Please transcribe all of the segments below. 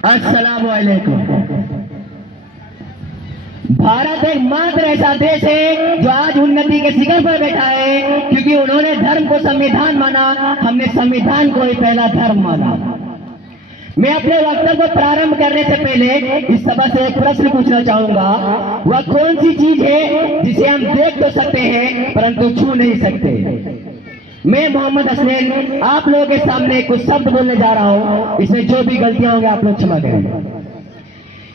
अस्सलाम वालेकुम। भारत एक मात्र ऐसा देश है जो आज उन्नति के शिखर पर बैठा है, क्योंकि उन्होंने धर्म को संविधान माना, हमने संविधान को ही पहला धर्म माना। मैं अपने वक्तव्य को प्रारंभ करने से पहले इस सभा से एक प्रश्न पूछना चाहूंगा। वह कौन सी चीज है जिसे हम देख तो सकते हैं परंतु छू नहीं सकते? मैं मोहम्मद हसनैन आप लोगों के सामने कुछ शब्द बोलने जा रहा हूं। इसमें जो भी गलतियां होंगी आप लोग क्षमा करें।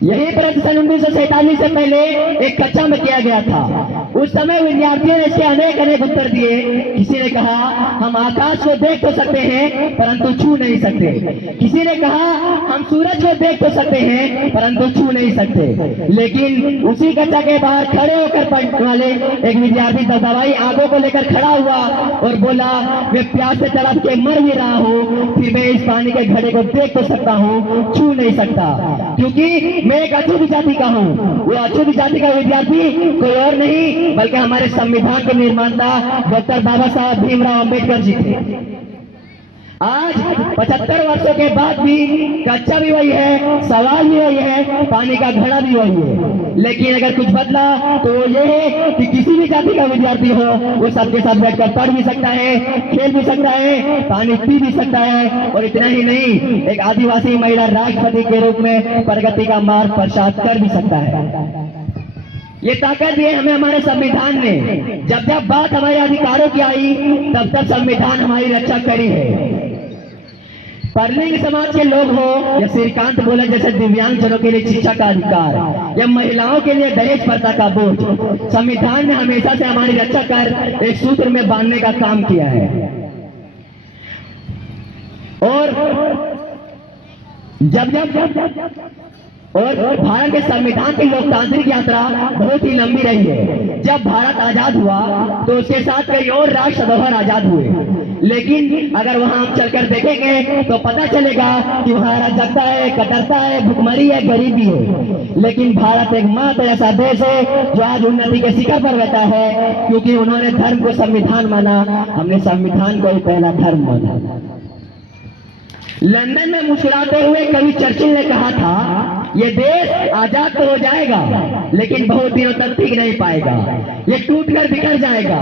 यही प्रश्न सन 1947 से पहले एक कक्षा में किया गया था। उस समय विद्यार्थियों ने इसके अनेक अनेक उत्तर दिए। किसी ने कहा हम आकाश को देख तो सकते हैं परंतु छू नहीं सकते। किसी ने कहा हम सूरज को देख तो सकते हैं परंतु छू नहीं सकते। लेकिन उसी कक्षा के बाहर खड़े होकर पढ़ने वाले एक विद्यार्थी दबाई आंखों को लेकर खड़ा हुआ और बोला मैं प्यास से तड़प के मर भी रहा हूँ, फिर मैं इस पानी के घड़े को देख तो सकता हूँ, छू नहीं सकता, क्योंकि मैं एक अछूत जाति का हूँ। वो अछूत जाति का विद्यार्थी कोई और नहीं बल्कि हमारे संविधान के निर्माता डॉक्टर बाबा साहब भीमराव अंबेडकर जी थे। आज 75 वर्षों के बाद भी कक्षा भी वही है, सवाल भी वही है, पानी का घड़ा भी वही है। लेकिन अगर कुछ बदला तो ये है कि किसी भी जाति का विद्यार्थी हो वो सबके साथ बैठकर पढ़ भी सकता है, खेल भी सकता है, पानी पी भी सकता है, और इतना ही नहीं एक आदिवासी महिला राष्ट्रपति के रूप में प्रगति का मार्ग प्रसाद कर भी सकता है। ये ताकत दी है हमें हमारे संविधान ने। जब जब बात हमारे अधिकारों की आई तब तब संविधान हमारी रक्षा करी है। परलिंग समाज के लोग हो या श्रीकांत बोले जैसे दिव्यांगजनों के लिए शिक्षा का अधिकार या महिलाओं के लिए दहेज प्रथा का बोझ, संविधान ने हमेशा से हमारी रक्षा कर एक सूत्र में बांधने का काम किया है। और भारत के संविधान की लोकतांत्रिक यात्रा बहुत ही लंबी रही है। जब भारत आजाद हुआ तो उसके साथ कई और राष्ट्र सदोहर आजाद हुए, लेकिन अगर वहां हम चलकर देखेंगे तो पता चलेगा कि वहां अराजकता है, कट्टरता है, भुखमरी है, गरीबी है। लेकिन भारत एक मात्र ऐसा देश है जो आज उन्नति के शिखर पर बैठा है, क्योंकि उन्होंने धर्म को संविधान माना, हमने संविधान को ही पहला धर्म माना। लंदन में मुस्कुराते हुए कवि चर्चिल ने कहा था ये देश आजाद तो हो जाएगा लेकिन बहुत दिनों तक टिक नहीं पाएगा, ये टूटकर बिखर जाएगा।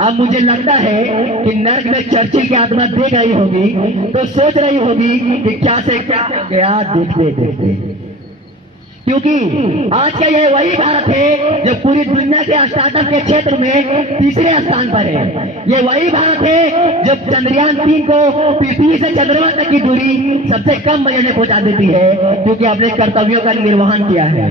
अब मुझे लगता है कि नर्क में चर्चिल की आत्मा देख रही होगी तो सोच रही होगी कि क्या से क्या हो गया देखते देखते, क्योंकि आज का ये वही भारत है जो पूरी दुनिया के स्टार्टअप के क्षेत्र में तीसरे स्थान पर है। ये वही भारत है जो चंद्रयान 3 को पृथ्वी से चंद्रमा तक की दूरी सबसे कम महीने में पहुंचा देती है, क्योंकि अपने कर्तव्यों का निर्वहन किया है।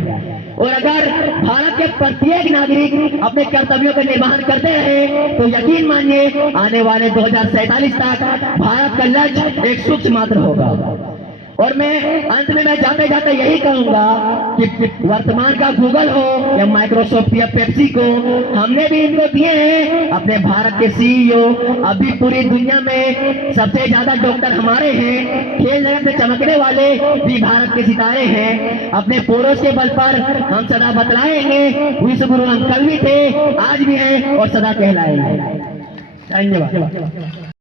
और अगर भारत के प्रत्येक नागरिक अपने कर्तव्यों का निर्वहन करते रहे तो यकीन मानिए आने वाले 2047 तक भारत का लक्ष्य एक सूक्ष्म मात्र होगा। और मैं अंत में जाते जाते यही कहूंगा कि वर्तमान का गूगल हो या माइक्रोसॉफ्ट या पेप्सी को हमने भी इनको दिए हैं अपने भारत के सीईओ। अभी पूरी दुनिया में सबसे ज्यादा डॉक्टर हमारे हैं, खेल जगत में चमकने वाले भी भारत के सितारे हैं। अपने पड़ोस के बल पर हम सदा बतलाएंगे विश्व गुरु हम कल भी थे, आज भी हैं और सदा कहलाएंगे। धन्यवाद।